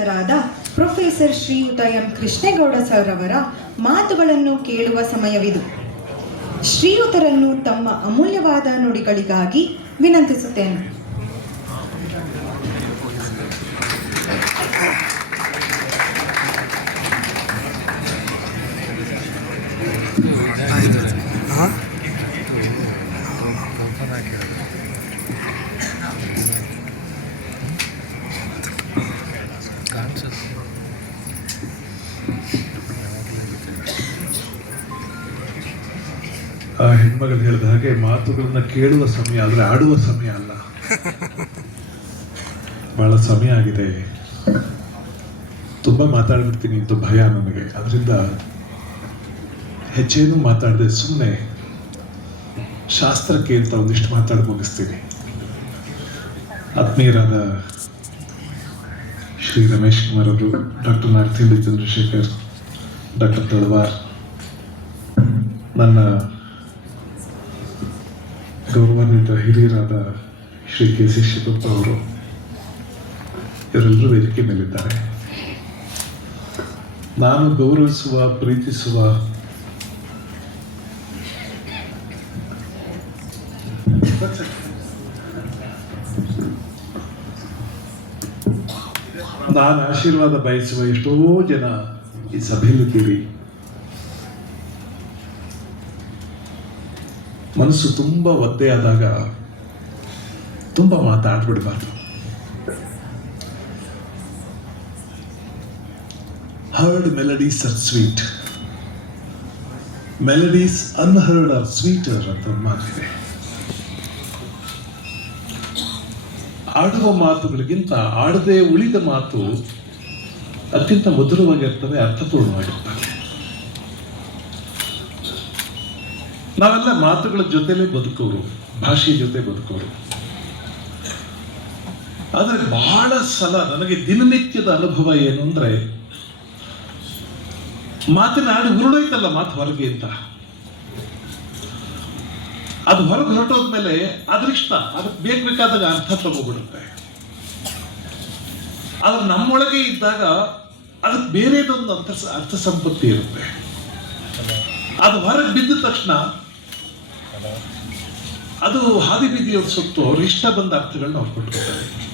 ಉಪನ್ಯಾಸಕರಾದ ಪ್ರೊಫೆಸರ್ ಶ್ರೀಯುತ M. Krishnegowda sir ಅವರ ಮಾತುಗಳನ್ನು ಕೇಳುವ ಸಮಯವಿದು. ಶ್ರೀಯುತರನ್ನು ತಮ್ಮ ಅಮೂಲ್ಯವಾದ ನುಡಿಗಳಿಗಾಗಿ ವಿನಂತಿಸುತ್ತೇನೆ. ಮಾತುಗಳನ್ನ ಕೇಳುವ ಸಮಯ ಆದರೆ ಆಡುವ ಸಮಯ ಅಲ್ಲ. ಬಹಳ ಸಮಯ ಆಗಿದೆ. ತುಂಬ ಮಾತಾಡ್ಬಿಡ್ತೀನಿ ಅಂತ ಭಯ ನನಗೆ ಅದರಿಂದ ಹೆಚ್ಚೇನು ಮಾತಾಡದೆ ಸುಮ್ಮನೆ ಶಾಸ್ತ್ರಕ್ಕೆ ಅಂತ ಒಂದಿಷ್ಟು ಮಾತಾಡಿ ಮುಗಿಸ್ತೀನಿ. ಆತ್ಮೀಯರಾದ ಶ್ರೀ ರಮೇಶ್ ಕುಮಾರ್ ಅವರು, ಡಾಕ್ಟರ್ ನಾರ್ಥಿಂದ್ರ ಚಂದ್ರಶೇಖರ್, ಡಾಕ್ಟರ್ ತಳವಾರ್, ನನ್ನ ಗೌರವಾನ್ವಿತ ಹಿರಿಯರಾದ ಶ್ರೀ ಕೆ ಸಿ ಶಿವಪ್ಪ ಅವರು, ಇವರೆಲ್ಲರೂ ವೇದಿಕೆ ಮೇಲಿದ್ದಾರೆ. ನಾನು ಗೌರವಿಸುವ, ಪ್ರೀತಿಸುವ ನಾನು ಆಶೀರ್ವಾದ ಬಯಸುವ ಎಷ್ಟೋ ಜನ ಈ ಸಭೆಯಲ್ಲಿದ್ದೀರಿ ಮನಸ್ಸು ತುಂಬ ಒದ್ದೆ ಆದಾಗ ತುಂಬ ಮಾತಾಡ್ಬಿಡ್ಬಾರ್ದು. Heard melodies are sweet melodies unheard are sweeter ಅಂತ ಮಾತಿದೆ ಆಡುವ ಮಾತುಗಳಿಗಿಂತ ಆಡದೆ ಉಳಿದ ಮಾತು ಅತ್ಯಂತ ಮಧುರವಾಗಿರ್ತವೆ, ಅರ್ಥಪೂರ್ಣವಾಗಿರ್ತವೆ. ನಾವೆಲ್ಲ ಮಾತುಗಳ ಜೊತೆಲೇ ಬದುಕೋರು ಭಾಷೆ ಜೊತೆ ಬದುಕೋರು ಆದರೆ ಬಹಳ ಸಲ ನನಗೆ ದಿನನಿತ್ಯದ ಅನುಭವ ಏನು ಅಂದ್ರೆ ಮಾತಿನ ಆಡಿ ಉರುಳೋಯ್ತಲ್ಲ ಮಾತು ಹೊರಗೆ ಅಂತ. ಅದು ಹೊರಗೆ ಹೊರಟೋದ್ಮೇಲೆ ಅದೃಷ್ಟ ಅದಕ್ಕೆ ಬೇಕು ಬೇಕಾದಾಗ ಅರ್ಥ ತಗೋಬಿಡುತ್ತೆ. ಆದ್ರೆ ನಮ್ಮೊಳಗೆ ಇದ್ದಾಗ ಅದಕ್ಕೆ ಬೇರೆದೊಂದು ಅರ್ಥ ಅರ್ಥ ಸಂಪತ್ತಿ ಇರುತ್ತೆ. ಅದು ಹೊರಗೆ ಬಿದ್ದ ತಕ್ಷಣ ಅದು. ಹಾದಿ ಬೀದಿಯವ್ರ ಸೊತ್ತು ಅವ್ರ ಇಷ್ಟ ಬಂದ ಅರ್ಥಗಳನ್ನ ಅವ್ರು ಕೊಟ್ಕೊಳ್ತಾರೆ.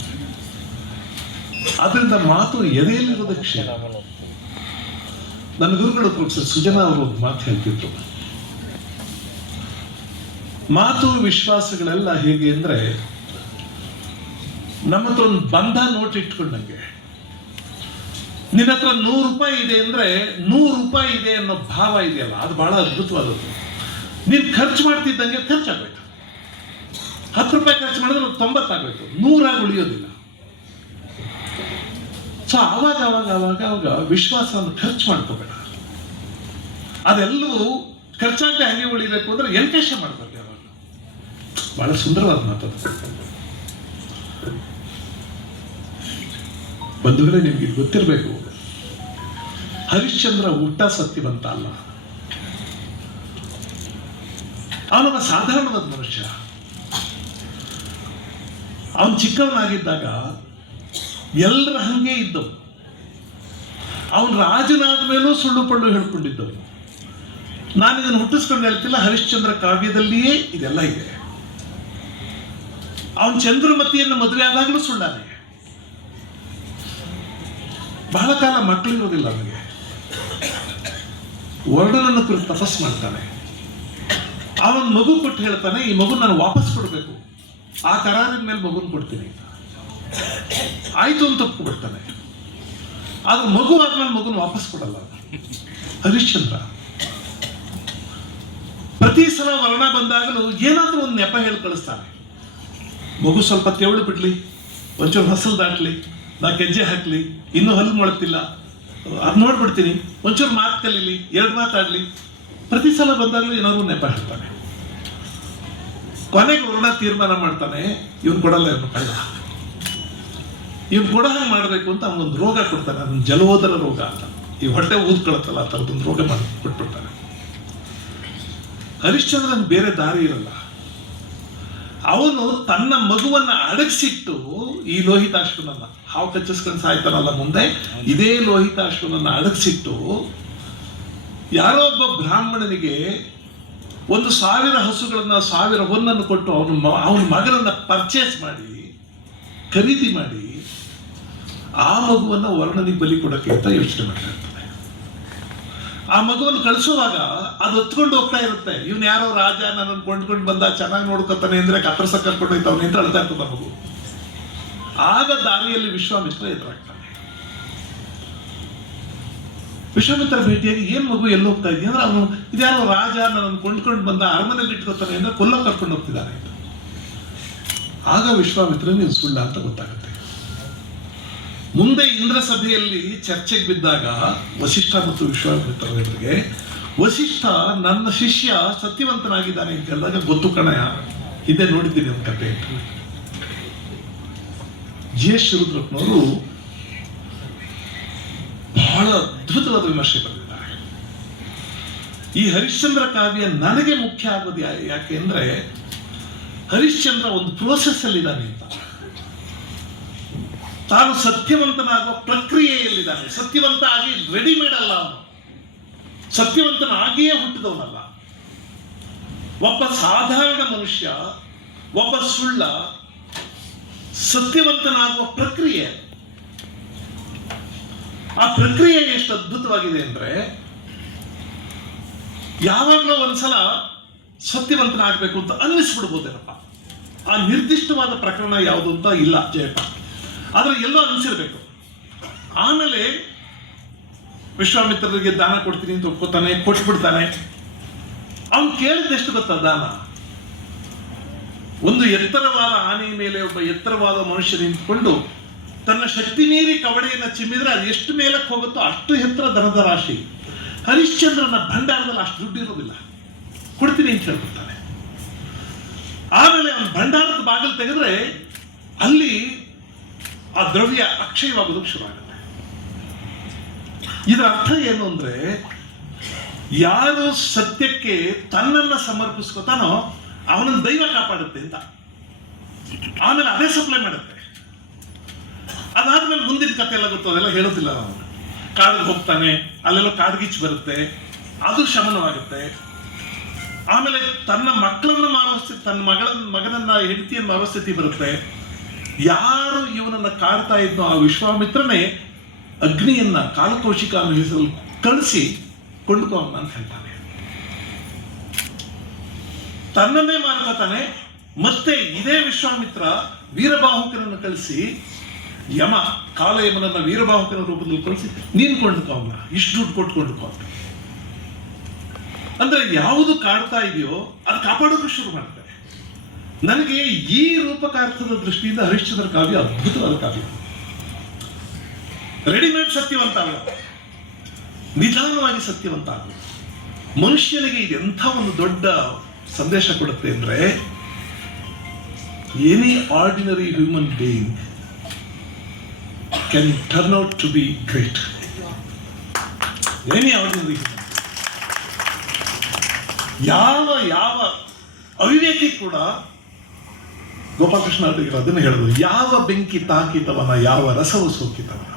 ಅದರಿಂದ ಮಾತು ಎದೆಯಲ್ಲಿರೋದ ಕ್ಷಣ. ನನ್ನ ಗುರುಗಳು ಪ್ರೊಫೆಸರ್ ಸುಜನಾ ಅವರು ಒಂದು ಮಾತು ಹೇಳ್ತಿದ್ರು. ಮಾತು, ವಿಶ್ವಾಸಗಳೆಲ್ಲ ಹೇಗೆ ಅಂದ್ರೆ ನಮ್ಮ ಹತ್ರ ಒಂದು ಬಂಧ ನೋಟ್ ಇಟ್ಕೊಂಡಂಗೆ. ನಿನ್ನ ಹತ್ರ ನೂರು ರೂಪಾಯಿ ಇದೆ ಅಂದ್ರೆ ನೂರು ರೂಪಾಯಿ ಇದೆ ಅನ್ನೋ ಭಾವ ಇದೆಯಲ್ಲ, ಅದು ಬಹಳ ಅದ್ಭುತವಾದದ್ದು. ನೀನು ಖರ್ಚು ಮಾಡ್ತಿದ್ದಂಗೆ ಖರ್ಚಾಗಬೇಕು ಹತ್ತು ರೂಪಾಯಿ ಖರ್ಚು ಮಾಡಿದ್ರೆ ತೊಂಬತ್ತಾಗಬೇಕು ನೂರಾಗಿ ಉಳಿಯೋದಿಲ್ಲ. ಸೊ ಅವಾಗ ಅವಾಗ ಅವಾಗ ಅವಾಗ ವಿಶ್ವಾಸವನ್ನು ಖರ್ಚು ಮಾಡ್ಕೋಬೇಡ. ಅದೆಲ್ಲವೂ ಖರ್ಚಾಗದೆ ಹಂಗೆ ಉಳಿಬೇಕು ಅಂದ್ರೆ ಎನ್ಕೇಶ ಮಾಡಬೇಕು ಯಾವಾಗ? ಬಹಳ ಸುಂದರವಾದ ಮಾತದು ಬಂಧುಗಳೇ, ನಿಮ್ಗೆ ಗೊತ್ತಿರಬೇಕು, ಹರಿಶ್ಚಂದ್ರ ಊಟ ಸತ್ಯವಂತ ಅಲ್ಲ. ಅವನೊಬ್ಬ ಸಾಧಾರಣವಾದ ಮನುಷ್ಯ. ಅವನು ಚಿಕ್ಕವನಾಗಿದ್ದಾಗ ಎಲ್ಲರ ಹಾಗೆ ಇದ್ದವು. ಅವನು ರಾಜನಾದ ಮೇಲೂ ಸುಳ್ಳು ಪಳ್ಳು ಹೇಳ್ಕೊಂಡಿದ್ದವು. ನಾನು ಇದನ್ನು ಹುಟ್ಟಿಸ್ಕೊಂಡು ಹೇಳ್ತಿಲ್ಲ, ಹರಿಶ್ಚಂದ್ರ ಕಾವ್ಯದಲ್ಲಿಯೇ ಇದೆಲ್ಲ ಇದೆ. ಅವನು ಚಂದ್ರಮತಿಯನ್ನು ಮದುವೆ ಆದಾಗಲೂ ಸುಳ್ಳಾನೆ ಬಹಳ ಕಾಲ ಮಕ್ಕಳಿರೋದಿಲ್ಲ ಅವನಿಗೆ. ವರ್ಣನನ್ನು ಕುರಿತು ತಪಸ್ ಮಾಡ್ತಾನೆ. ಅವನ ಮಗು ಕೊಟ್ಟು ಹೇಳ್ತಾನೆ, ಈ ಮಗು ನಾನು ವಾಪಸ್ ಕೊಡಬೇಕು. ಆ ಕರಾರಿನ ಮೇಲೆ ಮಗುನ ಕೊಡ್ತೀನಿ. ಆಯ್ತು ಅಂತ ಒಪ್ಕೊಬಿಡ್ತಾನೆ ಆದ್ರೆ ಮಗು ಆದ್ಮೇಲೆ ಮಗುನ ವಾಪಸ್ ಕೊಡಲ್ಲ. ಹರಿಶ್ಚಂದ್ರ, ಪ್ರತಿ ಸಲ ವರ್ಣ ಬಂದಾಗಲೂ ಏನಾದ್ರೂ ಒಂದು ನೆಪ ಹೇಳಿ ಕಳಿಸ್ತಾನೆ. ಮಗು ಸ್ವಲ್ಪ ತೆವಳು ಬಿಡ್ಲಿ, ಒಂಚೂರು ಹಸಲ್ ದಾಟ್ಲಿ, ನಾ ಗೆಜ್ಜೆ ಹಾಕ್ಲಿ, ಇನ್ನೂ ಹಲ್ಲು ಮಾಡ್ತಿಲ್ಲ ಅದು ನೋಡ್ಬಿಡ್ತೀನಿ, ಒಂಚೂರು ಮಾತು ಕಲೀಲಿ, ಎರಡು ಮಾತಾಡ್ಲಿ. ಪ್ರತಿ ಸಲ ಬಂದಾಗಲೂ ಏನಾದ್ರು ನೆಪ ಹೇಳ್ತಾನೆ. ಕೊನೆಗೆ ವರ್ಣ ತೀರ್ಮಾನ ಮಾಡ್ತಾನೆ, ಇವನು ಕೊಡಲ್ಲ, ಇವನು ಕಳ್ಳ ಇವನು ಕೊಡ ಹಾಗೆ ಮಾಡಬೇಕು ಅಂತ ಅವನೊಂದು ರೋಗ ಕೊಡ್ತಾನೆ ಅದೊಂದು ಜಲೋದರ ರೋಗ ಅಂತ. ಈ ಹೊಟ್ಟೆ ಊದ್ಕೊಳತ್ತಲ್ಲ, ಆ ಥರದೊಂದು ರೋಗ ಮಾಡಿ ಕೊಟ್ಬಿಡ್ತಾನೆ. ಹರಿಶ್ಚಂದ್ರನ್ ಬೇರೆ ದಾರಿ ಇರಲ್ಲ. ಅವನು ತನ್ನ ಮಗುವನ್ನ ಅಡಗಿಸಿಟ್ಟು ಈ ಲೋಹಿತಾಶ್ವನನ್ನ ಹಾವು ಕಚ್ಚಿಸ್ಕೊಂಡು ಸಾಯ್ತಾನಲ್ಲ ಮುಂದೆ, ಇದೇ ಲೋಹಿತಾಶ್ವನನ್ನ ಅಡಗಿಸಿಟ್ಟು ಯಾರೋ ಒಬ್ಬ ಬ್ರಾಹ್ಮಣನಿಗೆ ಒಂದು ಸಾವಿರ ಹಸುಗಳನ್ನು, ಸಾವಿರ ಹೊನ್ನನ್ನು ಕೊಟ್ಟು ಅವನು ಅವನ ಮಗನನ್ನು ಪರ್ಚೇಸ್ ಮಾಡಿ, ಖರೀದಿ ಮಾಡಿ, ಆ ಮಗುವನ್ನು ವರ್ಣನಿಗೆ ಬಲಿ ಕೊಡಕ್ಕೆ ಅಂತ ಯೋಚನೆ ಮಾಡಿರ್ತಾನೆ ಆ ಮಗುವನ್ನು ಕಳಿಸುವಾಗ ಅದು ಹೊತ್ಕೊಂಡು ಹೋಗ್ತಾ ಇರುತ್ತೆ. ಇವನು ಯಾರೋ ರಾಜ, ನನ್ನನ್ನು ಕೊಂಡ್ಕೊಂಡು ಬಂದ, ಚೆನ್ನಾಗಿ ನೋಡ್ಕೊತಾನೆ ಅಂದ್ರೆ ಕತ್ರಸ ಕರ್ಕೊಂಡು ಹೋಯ್ತವನೆ ಅಂತ ಅಳ್ತಾ ಇರ್ತದೆ ಮಗು. ಆಗ ದಾರಿಯಲ್ಲಿ ವಿಶ್ವಾಮಿತ್ರ ಎದುರಾಗ್ತಾನೆ. ವಿಶ್ವಾಮಿತ್ರ ಭೇಟಿಯಾಗಿ ಏನ್ ಮಗು ಎಲ್ಲಿ ಹೋಗ್ತಾ ಇದೆಯಾ ಅಂದ್ರೆ ಅವನು ಇದ್ಯಾರೋ ರಾಜ ನನ್ನನ್ನು ಕೊಂಡ್ಕೊಂಡು ಬಂದ ಅರಮನೆಯಲ್ಲಿ ಇಟ್ಕೋತಾನೆ ಅಂದ್ರೆ ಕೊಲ್ಲ ಕರ್ಕೊಂಡು ಹೋಗ್ತಿದ್ದಾನೆ. ಆಗ ವಿಶ್ವಾಮಿತ್ರ ನೀವು ಸುಳ್ಳ ಅಂತ ಗೊತ್ತಾಗುತ್ತೆ. ಮುಂದೆ ಇಂದ್ರ ಸಭೆಯಲ್ಲಿ ಚರ್ಚೆಗೆ ಬಿದ್ದಾಗ ವಸಿಷ್ಠ ಮತ್ತು ವಿಶ್ವಾಮಿತ್ರರಿಗೆ ವಸಿಷ್ಠ ನನ್ನ ಶಿಷ್ಯ ಸತ್ಯವಂತನಾಗಿದ್ದಾನೆ ಅಂತ ಹೇಳಿದಾಗ ಗೊತ್ತು ಕಣಯ ಹಿಂದೆ ನೋಡಿದ್ದೀನಿ ಅಂತ ಕಥೆ ಜಿ ಎಸ್ ಶಿವರುದ್ರಪ್ಪನವರು ಬಹಳ ಅದ್ಭುತವಾದ ವಿಮರ್ಶೆ ಬರೆದಿದ್ದಾರೆ ಈ ಹರಿಶ್ಚಂದ್ರ ಕಾವ್ಯ ನನಗೆ ಮುಖ್ಯ ಆಗೋದು ಯಾಕೆ ಅಂದ್ರೆ ಹರಿಶ್ಚಂದ್ರ ಒಂದು ಪ್ರೋಸೆಸ್ ಅಲ್ಲಿ ಇದ್ದಾನೆ ಅಂತ. ತಾನು ಸತ್ಯವಂತನಾಗುವ ಪ್ರಕ್ರಿಯೆಯಲ್ಲಿದ್ದಾನೆ. ಸತ್ಯವಂತ ಆಗಿ ರೆಡಿಮೇಡ್ ಅಲ್ಲ ಅವನು. ಸತ್ಯವಂತನಾಗಿಯೇ ಹುಟ್ಟಿದವನಲ್ಲ. ಒಬ್ಬ ಸಾಧಾರಣ ಮನುಷ್ಯ, ಒಬ್ಬ ಸುಳ್ಳ, ಸತ್ಯವಂತನಾಗುವ ಪ್ರಕ್ರಿಯೆ. ಆ ಪ್ರಕ್ರಿಯೆ ಎಷ್ಟು ಅದ್ಭುತವಾಗಿದೆ ಅಂದ್ರೆ ಯಾವಾಗಲೂ ಒಂದ್ಸಲ ಸತ್ಯವಂತನಾಗಬೇಕು ಅಂತ ಅನ್ನಿಸ್ಬಿಡ್ಬೋದೇನಪ್ಪ ಆ ನಿರ್ದಿಷ್ಟವಾದ ಪ್ರಕರಣ ಯಾವುದು ಅಂತ ಇಲ್ಲ ಜಯಪ್ಪ. ಆದರೆ ಎಲ್ಲೋ ಅನಿಸಿರ್ಬೇಕು. ಆಮೇಲೆ ವಿಶ್ವಾಮಿತ್ರರಿಗೆ ದಾನ ಕೊಡ್ತೀನಿ ಅಂತ ಒಪ್ಕೋತಾನೆ, ಕೊಟ್ಬಿಡ್ತಾನೆ. ಅವನು ಕೇಳಿದ್ದೆಷ್ಟು ಗೊತ್ತಾ ದಾನ? ಒಂದು ಎತ್ತರವಾದ ಆನೆಯ ಮೇಲೆ ಒಬ್ಬ ಎತ್ತರವಾದ ಮನುಷ್ಯ ನಿಂತ್ಕೊಂಡು ತನ್ನ ಶಕ್ತಿ ಮೀರಿ ಕವಡೆಯನ್ನು ಚಿಮ್ಮಿದ್ರೆ ಅದು ಎಷ್ಟು ಮೇಲಕ್ಕೆ ಹೋಗುತ್ತೋ ಅಷ್ಟು ಎತ್ತರ ದನದ ರಾಶಿ. ಹರಿಶ್ಚಂದ್ರನ ಭಂಡಾರದಲ್ಲಿ ಅಷ್ಟು ದುಡ್ಡು ಇರೋದಿಲ್ಲ. ಕೊಡ್ತೀನಿ ಅಂತ ಹೇಳ್ಬಿಡ್ತಾನೆ ಆಮೇಲೆ ಅವನ ಭಂಡಾರದ ಬಾಗಿಲು ತೆಗೆದ್ರೆ ಅಲ್ಲಿ ಆ ದ್ರವ್ಯ ಅಕ್ಷಯವಾಗೋದಕ್ಕೆ ಶುರುವಾಗುತ್ತೆ. ಇದರ ಅರ್ಥ ಏನು ಅಂದ್ರೆ ಯಾರು ಸತ್ಯಕ್ಕೆ ತನ್ನನ್ನ ಸಮರ್ಪಿಸ್ಕೊತಾನೋ ಅವನನ್ನು ದೈವ ಕಾಪಾಡುತ್ತೆ ಅಂತ. ಆಮೇಲೆ ಅದೇ ಸಪ್ಲೈ ಮಾಡುತ್ತೆ. ಅದಾದ್ಮೇಲೆ ಮುಂದಿನ ಕತೆ ಎಲ್ಲ ಗೊತ್ತು, ಅದೆಲ್ಲ ಹೇಳೋದಿಲ್ಲ ನಾವು ಕಾಡಿಗೆ ಹೋಗ್ತಾನೆ, ಅಲ್ಲೆಲ್ಲ ಕಾಡ್ಗಿಚ್ಚು ಬರುತ್ತೆ, ಅದು ಶಮನವಾಗುತ್ತೆ. ಆಮೇಲೆ ತನ್ನ ಮಕ್ಕಳನ್ನ ಮಾರುವ ಸ್ಥಿತಿ, ತನ್ನ ಮಗಳ, ಮಗನನ್ನ, ಹೆಂಡತಿಯನ್ನು ಮಾರುವ ಸ್ಥಿತಿ ಬರುತ್ತೆ. ಯಾರು ಇವನನ್ನ ಕಾಡ್ತಾ ಇದ್ನೋ ಆ ವಿಶ್ವಾಮಿತ್ರನೇ ಅಗ್ನಿಯನ್ನ ಕಾಲಕೋಶಿಕ ಅನ್ನೋ ಹೆಸರಲ್ಲಿ ಕಳಿಸಿ ಕೊಂಡುಕೋ ಅಂತ ಹೇಳ್ತಾನೆ. ತನ್ನನ್ನೇ ಮಾರ್ಕೋತಾನೆ, ಮತ್ತೆ ಇದೇ ವಿಶ್ವಾಮಿತ್ರ ವೀರಬಾಹುಕರನ್ನು ಕಳಿಸಿ ಯಮ ಕಾಲಯಮನನ್ನ ವೀರಭಾವಕನ ರೂಪದಲ್ಲಿ ಕಳಿಸಿ ನೀನ್ ಅವನ ಇಷ್ಟು ದುಡ್ಡು ಕೊಟ್ಟು ಕೊಂಡ್ಕೊ. ಅಂದ್ರೆ ಯಾವುದು ಕಾಡ್ತಾ ಇದೆಯೋ ಅದು ಕಾಪಾಡೋಕೆ ಶುರು ಮಾಡ್ತಾರೆ. ನನಗೆ ಈ ರೂಪಕಾರ್ಥದ ದೃಷ್ಟಿಯಿಂದ ಹರಿಶ್ಚಂದ್ರ ಕಾವ್ಯ ಅದ್ಭುತವಾದ ಕಾವ್ಯ. ರೆಡಿಮೇಡ್ ಸತ್ಯವಂತ ಅಲ್ಲ ನಿಧಾನವಾಗಿ ಸತ್ಯವಂತ ಆಗು ಮನುಷ್ಯನಿಗೆ ಇದೆಂಥ ಒಂದು ದೊಡ್ಡ ಸಂದೇಶ ಕೊಡುತ್ತೆ ಅಂದ್ರೆ any ordinary human being can turn out to be great. Any ordinary ಯಾವ ಯಾವ ಅವಿವೇಕಿ ಕೂಡ ಗೋಪಾಲಕೃಷ್ಣ ಅಡ್ಡಿಗರು ಅದನ್ನು ಹೇಳಿದ್ರು ಯಾವ ಬೆಂಕಿ ತಾಕಿತವನ ಯಾವ ರಸವು ಸೋಕಿತವನ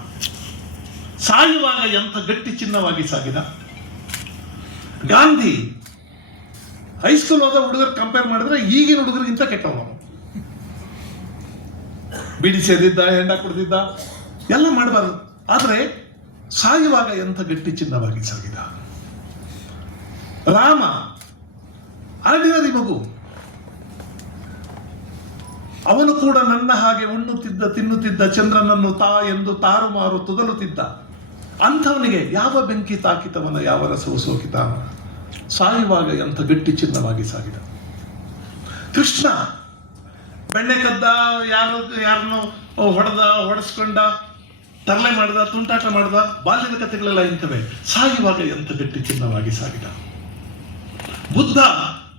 ಸಾಯುವಾಗ ಎಂಥ ಗಟ್ಟಿ ಚಿನ್ನವಾಗಿ ಸಾಗಿದ ಗಾಂಧಿ ಹೈಸ್ಕೂಲ್ ಹೋದ ಹುಡುಗರು ಕಂಪೇರ್ ಮಾಡಿದ್ರೆ ಈಗಿನ ಹುಡುಗರಿಗಿಂತ ಕೆಟ್ಟವನು. ಬಿಡಿ ಸೇದಿದ್ದ, ಹೆಂಡ ಕುಡ್ದಿದ್ದ ಎಲ್ಲ ಮಾಡಬಾರ್ದು. ಆದರೆ ಸಾಯುವಾಗ ಎಂಥ ಗಟ್ಟಿ ಚಿನ್ನವಾಗಿ ಸಾಗಿದ? ರಾಮ ಆರ್ಡಿನರಿ ಮಗು ಅವನು ಕೂಡ ನನ್ನ ಹಾಗೆ ಉಣ್ಣುತ್ತಿದ್ದ, ತಿನ್ನುತ್ತಿದ್ದ ಚಂದ್ರನನ್ನು ತಾ ಎಂದು ತಾರುಮಾರು ತುದಲುತ್ತಿದ್ದ ಅಂಥವನಿಗೆ ಯಾವ ಬೆಂಕಿ ತಾಕಿತವನ ಯಾವ ರಸವು ಸೋಕಿತಾನ ಸಾಯುವಾಗ ಎಂಥ ಗಟ್ಟಿ ಚಿನ್ನವಾಗಿ ಸಾಗಿದ? ಕೃಷ್ಣ, ಬೆಣ್ಣೆ ಕದ್ದ, ಯಾರು, ಯಾರನ್ನು ಹೊಡೆದ, ಹೊಡೆಸ್ಕೊಂಡ ತರಲೆ ಮಾಡ್ದ, ತುಂಟಾಟ ಮಾಡ್ದ, ಬಾಲ್ಯದ ಕಥೆಗಳೆಲ್ಲ ಇಂಥವೆ. ಸಾಯುವಾಗ ಎಂಥ ಗಟ್ಟಿ ಚಿನ್ನವಾಗಿ ಸಾಗಿದ. ಬುದ್ಧ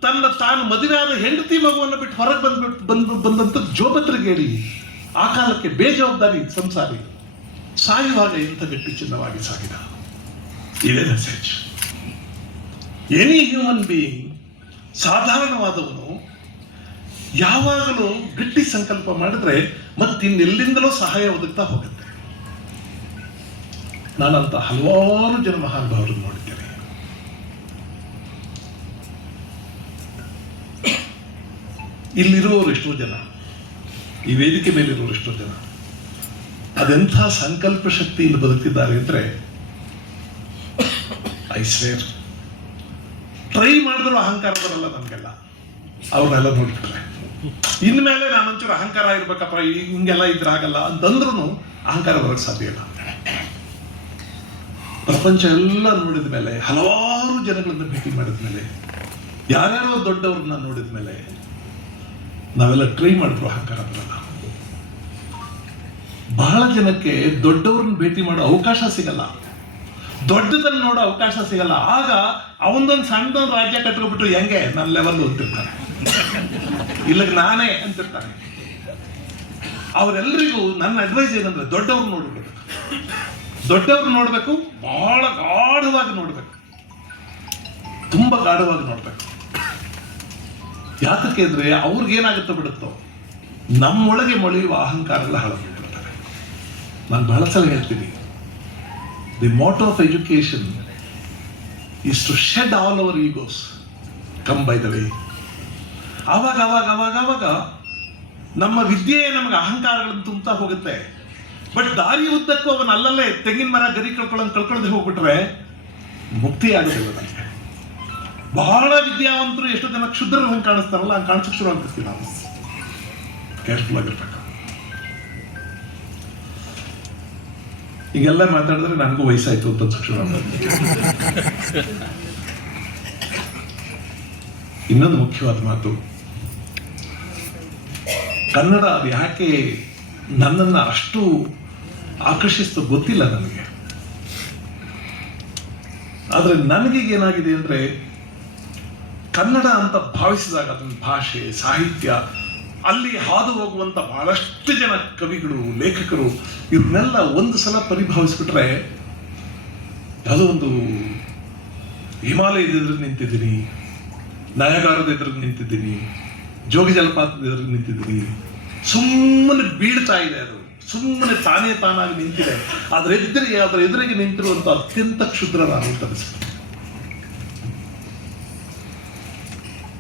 ತನ್ನ ತಾನು ಮದುವೆಯಾದ ಹೆಂಡತಿ ಮಗುವನ್ನು ಬಿಟ್ಟು ಹೊರಗೆ ಬಂದ್ಬಿಟ್ಟು ಬಂದು ಬಂದಂತ ಜೋಬತ್ರಿಗೇಡಿ ಆ ಕಾಲಕ್ಕೆ ಬೇಜವಾಬ್ದಾರಿ ಸಂಸಾರಿ. ಸಾಯುವಾಗ ಎಂಥ ಗಟ್ಟಿ ಚಿನ್ನವಾಗಿ ಸಾಗಿದ. ಇದೇ ಮೆಸೇಜ್ ಎನಿ ಹ್ಯೂಮನ್ ಬೀಯಿಂಗ್ ಸಾಧಾರಣವಾದವನು ಯಾವಾಗಲೂ ಗಟ್ಟಿ ಸಂಕಲ್ಪ ಮಾಡಿದ್ರೆ ಮತ್ತಿನ್ನೆಲ್ಲಿಂದಲೂ ಸಹಾಯ ಒದಗ್ತಾ ಹೋಗುತ್ತೆ. ನಾನಂತ ಹಲವಾರು ಜನ ಮಹಾನುಭಾವರನ್ನು ನೋಡಿದ್ದೇನೆ ಇಲ್ಲಿರುವವರು ಎಷ್ಟೋ ಜನ, ಈ ವೇದಿಕೆ ಮೇಲಿರುವವರು ಎಷ್ಟೋ ಜನ. ಅದೆಂಥ ಸಂಕಲ್ಪ ಶಕ್ತಿಯಿಂದ ಬದುಕಿದ್ದಾರೆ ಅಂದ್ರೆ ಐ ಸ್ವೇರ್ ಟ್ರೈ ಮಾಡಿದ್ರು ಅಹಂಕಾರ ಬರಲ್ಲ ನಮ್ಗೆಲ್ಲ. ಅವ್ರನ್ನೆಲ್ಲ ನೋಡ್ಬಿಟ್ರೆ. ಇನ್ಮೇಲೆ ನಾನೊಂಚೂರು ಅಹಂಕಾರ ಇರ್ಬೇಕಪ್ಪ, ಹಿಂಗೆಲ್ಲ ಇದ್ರಾಗಲ್ಲ ಅಂತಂದ್ರೂ ಅಹಂಕಾರ ಬರೋಕ್ಕೆ ಸಾಧ್ಯ ಇಲ್ಲ. ಪ್ರಪಂಚ ಎಲ್ಲ ನೋಡಿದ ಮೇಲೆ, ಹಲವಾರು ಜನಗಳನ್ನು ಭೇಟಿ ಮಾಡಿದ ಮೇಲೆ, ಯಾರ್ಯಾರೋ ದೊಡ್ಡವ್ರನ್ನ ನೋಡಿದ ಮೇಲೆ ನಾವೆಲ್ಲ ಟ್ರೈ ಮಾಡಿದ್ರು ಅಹಂಕಾರ ಬಹಳ ಜನಕ್ಕೆ ದೊಡ್ಡವ್ರನ್ನ ಭೇಟಿ ಮಾಡೋ ಅವಕಾಶ ಸಿಗಲ್ಲ. ದೊಡ್ಡದನ್ನ ನೋಡೋ ಅವಕಾಶ ಸಿಗಲ್ಲ. ಆಗ ಅವನೊಂದು ಸಣ್ಣದೊಂದು ರಾಜ್ಯ ಕಟ್ಕೊಬಿಟ್ಟು ಹೆಂಗೆ? ನನ್ನ ಲೆವೆಲ್ ಅಂತಿರ್ತಾನೆ ಇಲ್ಲ, ನಾನೇ ಅಂತಿರ್ತಾನೆ ಅವರೆಲ್ಲರಿಗೂ ನನ್ನ ಅಡ್ವೈಸ್ ಏನಂದ್ರೆ ದೊಡ್ಡವ್ರು ನೋಡ್ಬೇಕು ದೊಡ್ಡವ್ರು ನೋಡಬೇಕು ಬಹಳ ಗಾಢವಾಗಿ ನೋಡಬೇಕು. ತುಂಬಾ ಗಾಢವಾಗಿ ನೋಡ್ಬೇಕು. ಯಾತಕ್ಕೆ ಅಂದ್ರೆ ಅವ್ರಿಗೇನಾಗುತ್ತೋ ಬಿಡುತ್ತೋ, ನಮ್ಮೊಳಗೆ ಮೊಳೆಯುವ ಅಹಂಕಾರ ಎಲ್ಲ ಹಾಳಾಗ್ಬಿಟ್ಟಿರ್ತಾರೆ ನಾನು ಬಹಳ ಸಲ ಹೇಳ್ತೀನಿ the motto of education is to shed all our egos come by the way ಆವಾಗ ಅವಾಗ ಅವಾಗ ಅವಾಗ ನಮ್ಮ ವಿದ್ಯೆ ನಮಗೆ ಅಹಂಕಾರಗಳನ್ನು ತುಂಬ್ತಾ ಹೋಗುತ್ತೆ. ಬಟ್ ದಾರಿ ಉದ್ದಕ್ಕೂ ಅವನು ಅಲ್ಲಲ್ಲೇ ತೆಂಗಿನ ಮರ, ಗರಿ ಕಳ್ಕೊಳ್ಳೋದು ಕಳ್ಕೊಳ್ಳದೆ ಹೋಗ್ಬಿಟ್ರೆ ಮುಕ್ತಿ ಆಗೋದಿಲ್ಲ ನನಗೆ ಬಹಳ ವಿದ್ಯಾವಂತರು ಎಷ್ಟು ಜನ ಕ್ಷುದ್ರರು ಹಂಗೆ ಕಾಣಿಸ್ತಾರಲ್ಲ, ಹಂಗೆ ಕಾಣಿಸಕ್ಕೆ ಶುರು ಆಗ್ತಿರ್ತೀವಿ ನಾವು. ಕೇರ್ಫುಲ್ ಆಗಿರ್ಬೇಕು. ಈಗೆಲ್ಲ ಮಾತಾಡಿದ್ರೆ ನನಗೂ ವಯಸ್ಸಾಯ್ತು ಅಂತ ಶುರು. ಇನ್ನೊಂದು ಮುಖ್ಯವಾದ ಮಾತು. ಕನ್ನಡ ಅದು ಯಾಕೆ ನನ್ನನ್ನು ಅಷ್ಟು ಆಕರ್ಷಿಸ್ತು ಗೊತ್ತಿಲ್ಲ ನನಗೆ. ಆದರೆ ನನಗೀಗ ಏನಾಗಿದೆ ಅಂದ್ರೆ ಕನ್ನಡ ಅಂತ ಭಾವಿಸಿದಾಗ ಅದನ್ನ ಭಾಷೆ, ಸಾಹಿತ್ಯ, ಅಲ್ಲಿ ಹಾದು ಹೋಗುವಂತ ಬಹಳಷ್ಟು ಜನ ಕವಿಗಳು, ಲೇಖಕರು, ಇವ್ರನ್ನೆಲ್ಲ ಒಂದು ಸಲ ಪರಿಭಾವಿಸ್ಬಿಟ್ರೆ ಯಾವುದೋ ಒಂದು ಹಿಮಾಲಯದ ಎದುರು ನಿಂತಿದ್ದೀನಿ, ನಯಗಾರದ ಎದುರು ನಿಂತಿದ್ದೀನಿ, ಜೋಗಿ ಜಲಪಾತದ ಎದುರು ನಿಂತಿದ್ದೀನಿ. ಸುಮ್ಮನೆ ಬೀಳ್ತಾ ಇದೆ ಅದು. ಸುಮ್ಮನೆ ತಾನೇ ತಾನಾಗಿ ನಿಂತಿದೆ. ಅದರ ಎದುರಿಗೆ ಅದರ ಎದುರಿಗೆ ನಿಂತಿರುವಂಥ ಅತ್ಯಂತ ಕ್ಷುದ್ರ ನಾನು ಅನಿಸ್ಬಿಟ್ಟು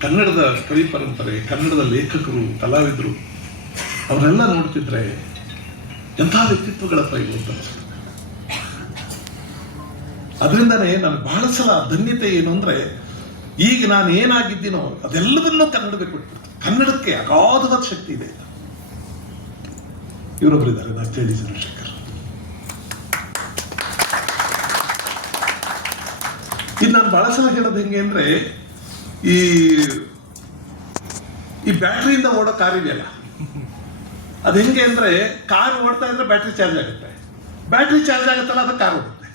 ಕನ್ನಡದ ಕವಿ ಪರಂಪರೆ, ಕನ್ನಡದ ಲೇಖಕರು, ಕಲಾವಿದರು, ಅವರೆಲ್ಲ ನೋಡ್ತಿದ್ರೆ ಎಂಥ ವ್ಯಕ್ತಿತ್ವಗಳಪ್ಪ ಇವು ಅಂತ ಅದರಿಂದನೇ ನಾನು ಬಹಳ ಸಲ ಧನ್ಯತೆ ಏನು ಅಂದ್ರೆ, ಈಗ ನಾನು ಏನಾಗಿದ್ದೀನೋ ಅದೆಲ್ಲವನ್ನೂ ಕನ್ನಡಕ್ಕೆ ಕೊಟ್ಟು ಕನ್ನಡಕ್ಕೆ ಅಗಾಧವಾದ ಶಕ್ತಿ ಇದೆ. ಇವರೊಬ್ರು ಇದ್ದಾರೆ ನಚ್ಚೇಳಿ ಚಂದ್ರಶೇಖರ್ ಇದು ನಾನು ಬಹಳ ಸಲ ಹೇಳೋದು ಹೆಂಗೆ ಅಂದರೆ, ಈ ಈ ಬ್ಯಾಟ್ರಿಯಿಂದ ಓಡೋ ಕಾರ್ ಇದೆಯಲ್ಲ? ಅದು ಹೆಂಗೆ ಅಂದರೆ, ಕಾರ್ ಓಡ್ತಾ ಇದ್ರೆ ಬ್ಯಾಟ್ರಿ ಚಾರ್ಜ್ ಆಗುತ್ತೆ. ಬ್ಯಾಟ್ರಿ ಚಾರ್ಜ್ ಆಗುತ್ತಲ್ಲ, ಅದು ಕಾರ್ ಓಡುತ್ತೆ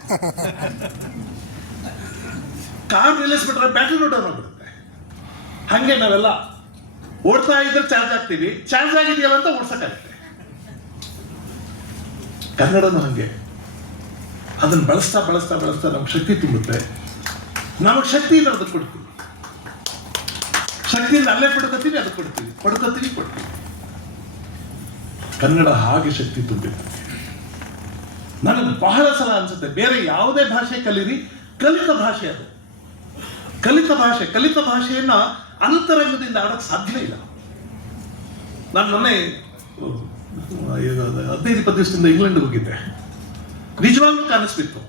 ಕಾರ್ ನಿಲ್ಲಿಸ್ಬಿಟ್ರೆ ಬ್ಯಾಟ್ರಿ ಡೌನ್ ಆಗ್ಬಿಡುತ್ತೆ. ಹಾಗೆ ನಾವೆಲ್ಲ ಓಡ್ತಾ ಇದ್ರೆ ಚಾರ್ಜ್ ಆಗ್ತೀವಿ ಚಾರ್ಜ್ ಆಗಿದೆಯಲ್ಲ ಅಂತ ಓಡ್ಸಕ್ಕಾಗುತ್ತೆ ಕನ್ನಡನೂ ಹಾಗೆ. ಅದನ್ನ ಬಳಸ್ತಾ ಬಳಸ್ತಾ ಬಳಸ್ತಾ ನಮ್ಗೆ ಶಕ್ತಿ ತುಂಬುತ್ತೆ. ನಮಗೆ ಶಕ್ತಿ ಇಲ್ಲ ಅದಕ್ಕೆ ಕೊಡ್ತೀವಿ. ಶಕ್ತಿಯಿಂದ ಅಲ್ಲೇ ಪಡ್ಕೋತೀವಿ ಅದಕ್ಕೆ ಕೊಡ್ತೀವಿ. ಪಡ್ಕೋತೀವಿ, ಕೊಡ್ತೀವಿ. ಕನ್ನಡ ಹಾಗೆ ಶಕ್ತಿ ತುಂಬಿದೆ. ನನಗೆ ಬಹಳ ಸಲ ಅನ್ಸುತ್ತೆ, ಬೇರೆ ಯಾವುದೇ ಭಾಷೆ ಕಲೀರಿ, ಕಲಿತ ಭಾಷೆ ಅದು. ಕಲಿತ ಭಾಷೆ, ಕಲಿತ ಭಾಷೆಯನ್ನ ಅಂತರಂಗದಿಂದ ಆಡೋಕ್ಕೆ ಸಾಧ್ಯ ಇಲ್ಲ. ನಾನು ಮೊನ್ನೆ ಹದಿನೈದು, ಇಪ್ಪತ್ತು ದಿವಸದಿಂದ ಇಂಗ್ಲೆಂಡ್ ಹೋಗಿದ್ದೆ. ನಿಜವಾಗ್ಲೂ ಕಾಣಿಸ್ಬಿತ್ತು